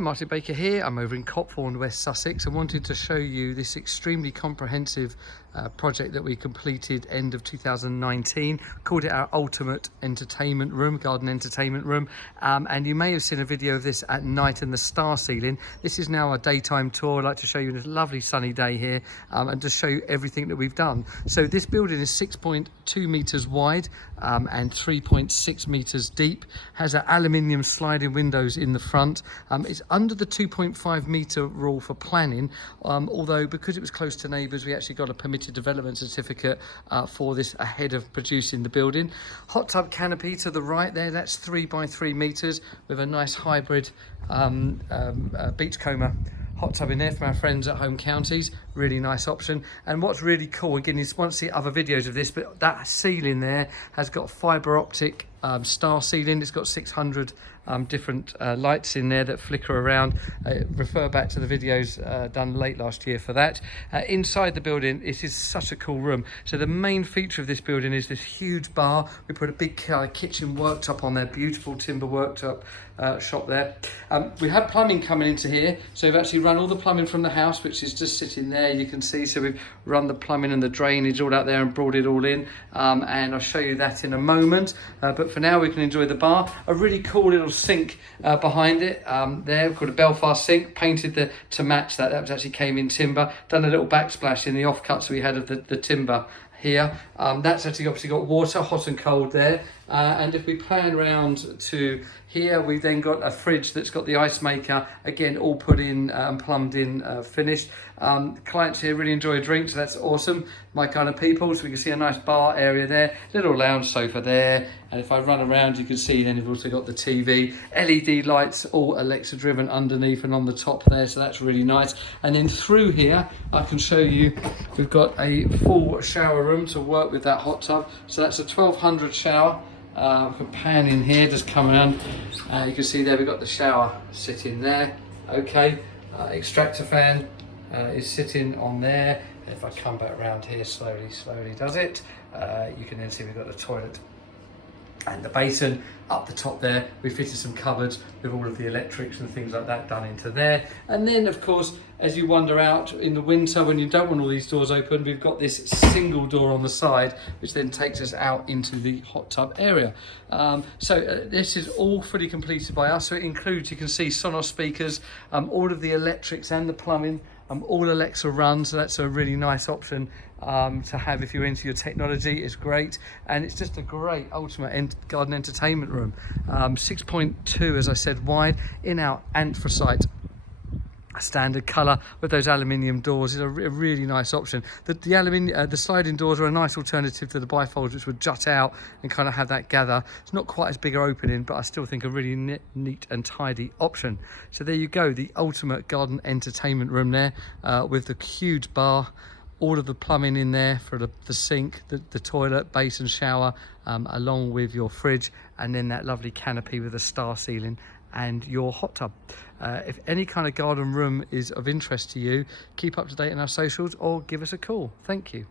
Martin Baker here. I'm over in Copthorne, West Sussex, and wanted to show you this extremely comprehensive project that we completed end of 2019. Called it our ultimate entertainment room, garden entertainment room, and you may have seen a video of this at night in the star ceiling. This is now a daytime tour. I'd like to show you this lovely sunny day here and just show you everything that we've done. So this building is 6.2 meters wide and 3.6 meters deep, has an aluminium sliding windows in the front. It's under the 2.5 meter rule for planning, although because it was close to neighbours, we actually got a permitted development certificate for this ahead of producing the building. Hot tub canopy to the right there, that's 3 by 3 meters with a nice hybrid beachcomber hot tub in there from our friends at Home Counties. Really nice option. And what's really cool, again, you want to see other videos of this, but that ceiling there has got fibre optic star ceiling. It's got 600 different lights in there that flicker around. Refer back to the videos done late last year for that. Inside the building, it is such a cool room. So the main feature of this building is this huge bar. We put a big kitchen worktop on there, beautiful timber worktop shop there. We have plumbing coming into here, so we've actually run all the plumbing from the house, which is just sitting there, you can see. So we've run the plumbing and the drainage all out there and brought it all in, and I'll show you that in a moment, but for now we can enjoy the bar. A really cool little sink behind it there, called a Belfast sink, painted to match that. That actually came in timber. Done a little backsplash in the offcuts we had of the timber here. That's actually obviously got water, hot and cold there. And if we pan round to here, we've then got a fridge that's got the ice maker, again, all put in and plumbed in, finished. Clients here really enjoy a drink, so that's awesome. My kind of people, so we can see a nice bar area there, little lounge sofa there. And if I run around, you can see then you've also got the TV, LED lights, all Alexa driven underneath and on the top there, so that's really nice. And then through here, I can show you, we've got a full shower room to work with that hot tub. So that's a 1200 shower. We can pan in here, just come around. You can see there we've got the shower sitting there. Okay, extractor fan is sitting on there. If I come back around here, slowly does it. You can then see we've got the toilet and the basin up the top there. We fitted some cupboards with all of the electrics and things like that done into there. And then of course, as you wander out in the winter when you don't want all these doors open, we've got this single door on the side which then takes us out into the hot tub area. This is all fully completed by us. So it includes, you can see, Sonos speakers, all of the electrics and the plumbing, all Alexa run, so that's a really nice option to have if you're into your technology. It's great, and it's just a great ultimate garden entertainment room. 6.2, as I said, wide, in-out anthracite standard colour with those aluminium doors is a really nice option. The sliding doors are a nice alternative to the bifolds, which would jut out and kind of have that gather. It's not quite as big an opening, but I still think a really neat and tidy option. So there you go, the ultimate garden entertainment room there, with the huge bar, all of the plumbing in there for the sink, the toilet, basin, shower, along with your fridge, and then that lovely canopy with a star ceiling and your hot tub. If any kind of garden room is of interest to you, keep up to date on our socials or give us a call. Thank you.